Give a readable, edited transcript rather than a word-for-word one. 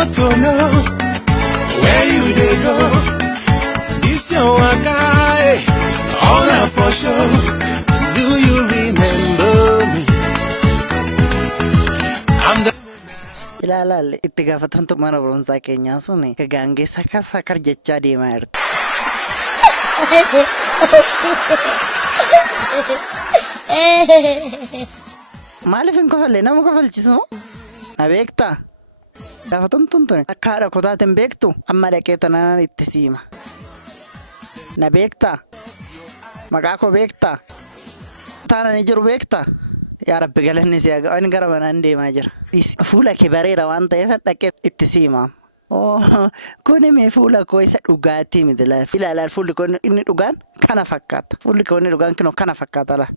want to know where you dey go. This your guy, all that for sure. Do you remember me? I'm the Ilaalaa itti gaafatamtu mana barumsaa keenyaa suni gaangeessa akka sakar jechaa deemaa jirti. Maaliif hin kofallee nama kofalchisu moo? Na beektaa? Gaafatamtuun tuni akka haadha kutaate hin beektu amma dhaqee tanaan itti siima. Na beektaa? Maqaa koo beektaa? Taana ni jiru beektaa? Yaa Rabbi galanni si haa ga'u ani gara manaan deemaa jira. Fuula kee bareeda waan ta'eef dhaqee itti siima. Kuni mee fuula koo isa dhugaatii miti laaf. Ilaalaa fuulli koo inni dhugaan kana fakkaata. Fuulli koo inni dhugaan kinoo kana fakkaata laa.